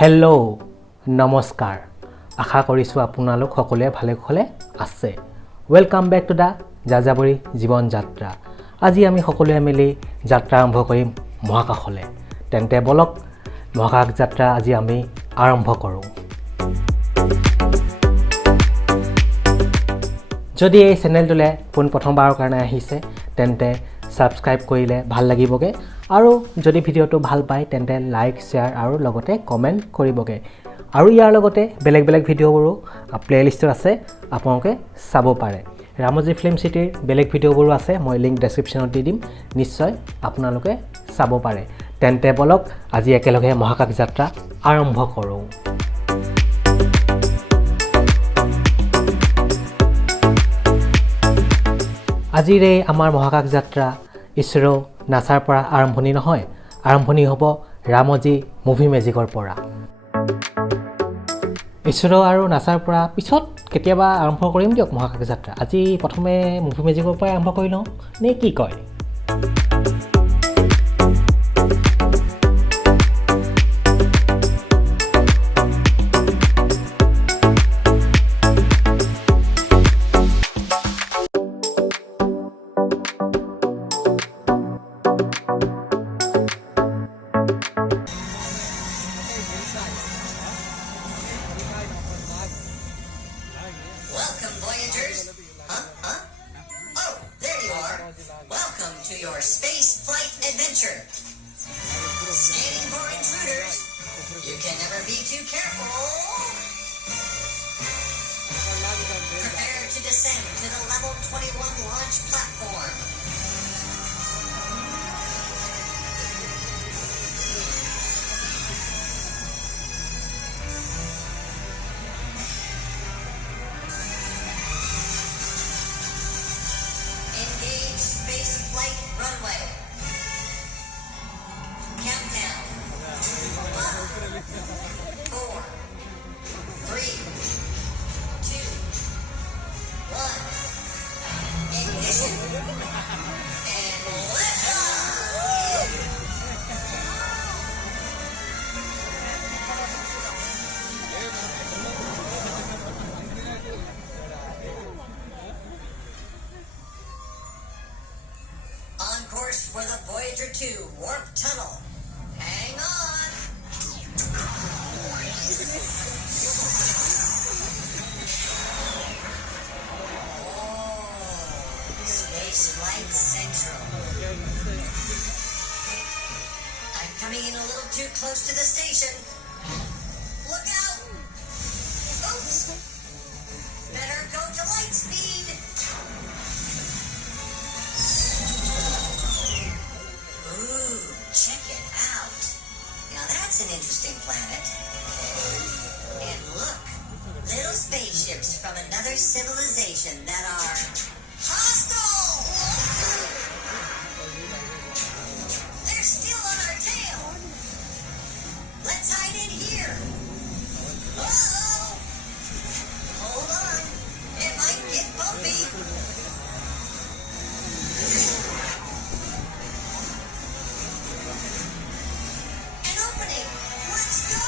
হেল্ল' নমস্কাৰ আশা কৰিছোঁ আপোনালোক সকলোৱে ভালে কুশলে আছে ওয়েলকাম বেক টু দা যাযাবৰী জীৱন যাত্ৰা আজি আমি সকলোৱে মিলি যাত্ৰা আৰম্ভ কৰিম মহাকাশলৈ তেন্তে বলক মহাকাশ যাত্ৰা আজি আমি আৰম্ভ কৰোঁ যদি এই চেনেলটোলৈ পোন প্ৰথমবাৰৰ কাৰণে আহিছে তেন্তে সাবস্ক্ৰাইব কৰিলে ভাল লাগিবগে আৰু যদি ভিডিওটো ভাল পায় তেন্তে লাইক শেয়াৰ আৰু লগতে কমেন্ট কৰিবগে আৰু ইয়াৰ লগতে বেলেগ বেলেগ ভিডিওবোৰো প্লেলিষ্টত আছে আপোনালোকে চাব পাৰে ৰামজি ফিল্ম সিটিৰ বেলেগ ভিডিওবোৰো আছে মই লিংক ডেসক্ৰিপচনত দি দিম নিশ্চয় আপোনালোকে চাব পাৰে তেন্তে বলক আজি একেলগে মহাকাশ যাত্ৰা আৰম্ভ কৰোঁ আজিৰ এই আমাৰ মহাকাশ যাত্ৰা ইছৰো নাসাৰ পৰা আৰম্ভণি নহয় আৰম্ভণি হ'ব ৰামজি মুভি মেজিকৰ পৰা ইছৰো আৰু নাসাৰ পৰা পিছত কেতিয়াবা আৰম্ভ কৰিম দিয়ক মহাকাশ যাত্ৰা আজি প্ৰথমে মুভি মেজিকৰ পৰা আৰম্ভ কৰি লওঁ নে কি কয় Your space flight adventure. Scanning for intruders. You can never be too careful. Prepare to descend to the level 21 launch platform. Engage space flight runway. Countdown. 5, 4, 3, 2, 1. Ignition. And lift off. On course for the Voyager 2 warp tunnel. Hang on. Space Flight Central. I'm coming in a little too close to the station. Look out! Oops! Better go to light speed. Ooh, check it out. Now that's an interesting planet. And look, little spaceships from another civilization that are hostile! They're still on our tail. Let's hide in here. Uh-oh! Hold on. It might get bumpy. An opening. Let's go.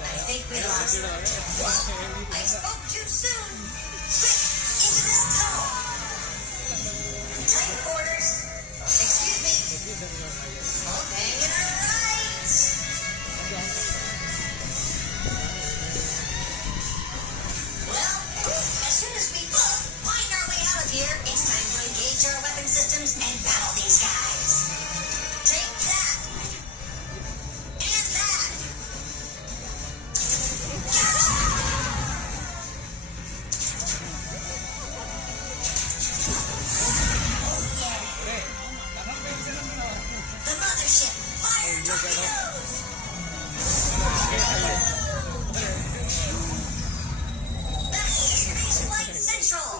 I think we lost them. Whoa, I spoke too soon. Quick, into this tunnel. Tight quarters. Excuse me. Okay, in our right. Well, as soon as we find our way out of here, it's time to engage our weapon systems and battle these guys. Take that. And that. Oh yeah. The mothership. Fire torpedoes. Back to Space Flight Central.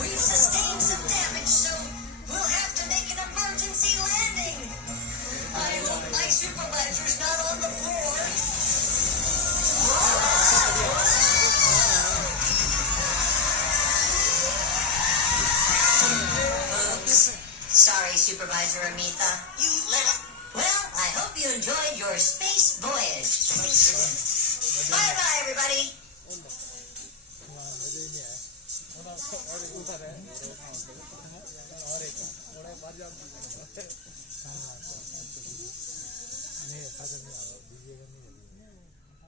We've sustained some damage, so we'll have to make an emergency landing. I hope my supervisor's not on the floor. supervisor, Amitha. You let up. Well, I hope you enjoyed your space voyage. Bye-bye, everybody.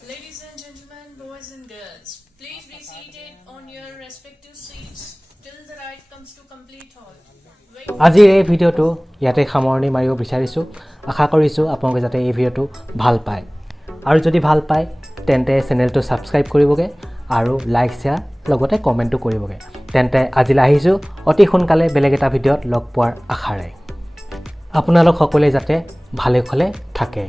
Ladies and gentlemen, boys and girls, please be seated on your respective seats till the ride comes to complete halt. আজিৰ এই ভিডিঅ'টো ইয়াতে সামৰণি মাৰিব বিচাৰিছোঁ আশা কৰিছোঁ আপোনালোকে যাতে এই ভিডিঅ'টো ভাল পায় আৰু যদি ভাল পায় তেন্তে চেনেলটো ছাবস্ক্ৰাইব কৰিবগে আৰু লাইক শ্বেয়াৰ লগতে কমেণ্টটো কৰিবগে তেন্তে আজিলৈ আহিছোঁ অতি সোনকালে বেলেগ এটা ভিডিঅ'ত লগ পোৱাৰ আশাৰে আপোনালোক সকলোৱে যাতে ভালে ভালে থাকে